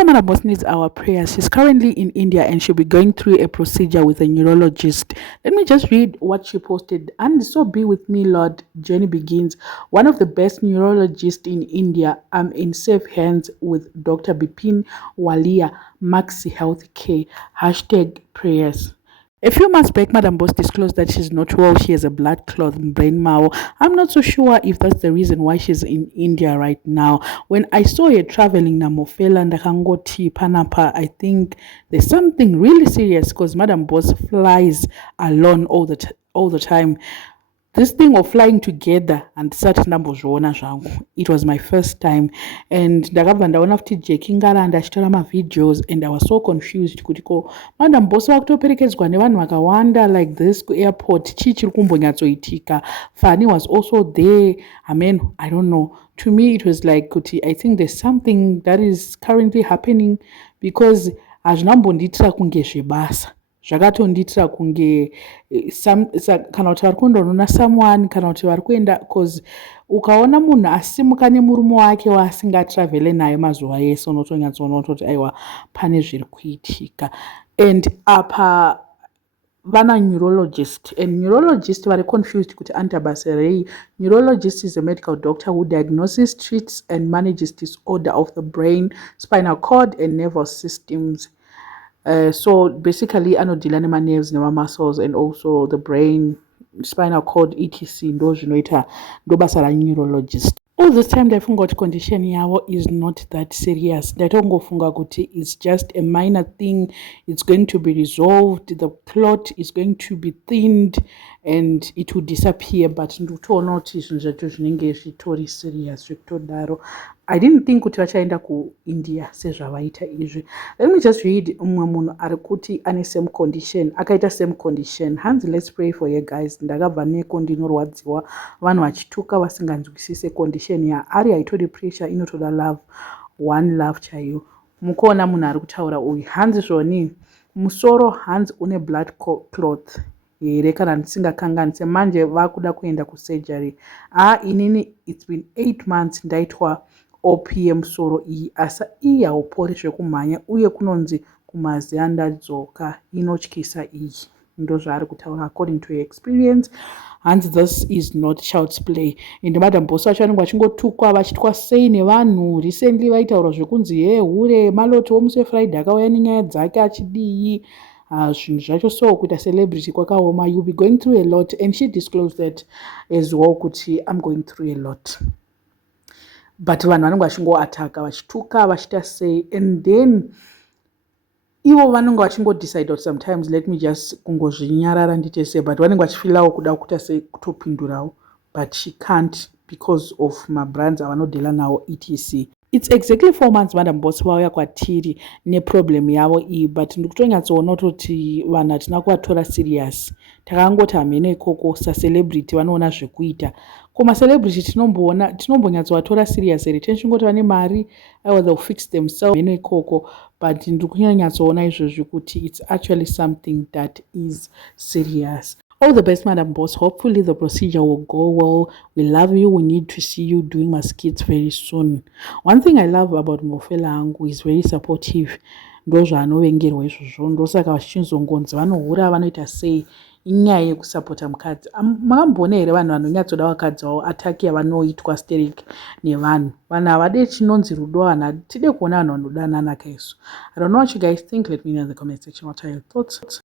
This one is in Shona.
Sister Madam Boss needs our prayers. She's currently in India and she'll be going through a procedure with a neurologist. Let me just read what she posted. And so be with me, Lord. Journey begins. One of the best neurologists in India. I'm in safe hands with Dr. Bipin Walia, Maxi Healthcare. Hashtag prayers. A few months back, Madam Boss disclosed that she's not well. She has a blood clot in brain marrow. I'm not so sure if that's the reason why she's in India right now. When I saw her traveling Namofela and Kangoti Panapa, I think there's something really serious because Madam Boss flies alone all the time. This thing of flying together and such numbers, it was my first time, and ndakabva ndaona kuti Jackie Ngalanda achitora videos, and I was so confused kuti ko Madam Boss vakutoperekedzwa nevanhu vakawanda like this airport, chii chiri kumbonyatsoitika. Fanny was also there. I mean, I don't know, to me it was like kuti I think there's something that is currently happening because hazvinambondiitira kunge zvebasa, zvakatondiitira kunge kana kuti vari kundoona someone kana kuti vari kuenda, because ukaona munhu asimuka nemurume wake waasingatravhele naye mazuva ese unotonyatsoona kutoti aiwa pane zviri kuitika. And apa vana neurologist, and neurologist vari confused kuti antabasa rei. Neurologist is a medical doctor who diagnoses, treats and manages disorder of the brain, spinal cord and nervous systems. So basically anodila nema nerves nema muscles and also the brain, spinal cord, etc. ndo zvinoita ndo basa neurologist. All this time ndaifunga kuti condition yavo is not that serious. Ndaitongofunga kuti it's just a minor thing, it's going to be resolved, the clot is going to be thinned and it will disappear. But ndikutoona kuti zvinhu zvacho zvinenge zvitori serious zvikutodaro. I didn't think kuti vachaenda ku India sezvavaita izvi. Let me just read umwe munhu ari kuti ane same condition, akaita same condition. Hanzi, let's pray for you guys. Ndakabva neko ndinorwadziwa, vanhu vachituka vasinganzwisise condition yaari haitodi pressure, inotoda love, one love chaiyo. Mukoona munhu ari kutaura uyu. Hanzi zvoni musoro, hanzi une blood clot here kana ndisingakanganise, manje vakuda kuenda kusurgery. Inini it's been 8 months ndaitwa OPM soro iyi, asa iyi haupori zvekumhanya uye kunonzi kumazi andadzoka, inotyisa iyi. Ndo zvaari kutaura according to your experience. Hanzi this is not child's play. And Madam Boss vacho vanenge vachingotukwa vachitwa sei nevanhu. Recently vaitaura zvekunzi hure maloti womusi Friday akauya nenyaya dzake achidii. Zvinhu zvacho so kuita celebrity kwakaoma. You'll be going through a lot, and she disclosed that as well kuti I'm going through a lot. But vanhu vanenge vachingoataka vachituka vachita sei, and then ivo vanenge vachingodecide kuti sometimes let me just kungozvinyarara ndite sei, but vanenge vachifilawo kuda kuita sei kutopindurawo, but she can't because of mabrands avanodhila nawo etc. It's exactly 4 months Madam Boss vauya kwatiri neproblem yavo iyi, but ndikutonyatsoona kuti vanhu hatina kuvatora serious. Takangoti hamene ikoko sacelebrity vanoona zvekuita. Koma celebrity tinombonyatsovatora serious here, tichingoti vane mari, they'll fix themselves hamene ikoko. But ndikunyatsoona izvozvi kuti it's actually something that is serious. All the best, Madam Boss. Hopefully the procedure will go well. We love you. We need to see you doing my skits very soon. One thing I love about Mofela Angu is very supportive. Ndo zvaanovengerwa izvozvo, ndosaka vachinzongonzi vanohura vanoita sei inyaya yekusapota mukadzi. Makamboona here vanhu vanonyatsoda vakadzi vavo ataki yavanoitwa stereki nevanhu. Vanhu havade chinonzi rudo, vanhu hatide kuona vanhu vanodanana kaiso. I don't know what you guys think. Let me know in the comment section. What are your thoughts?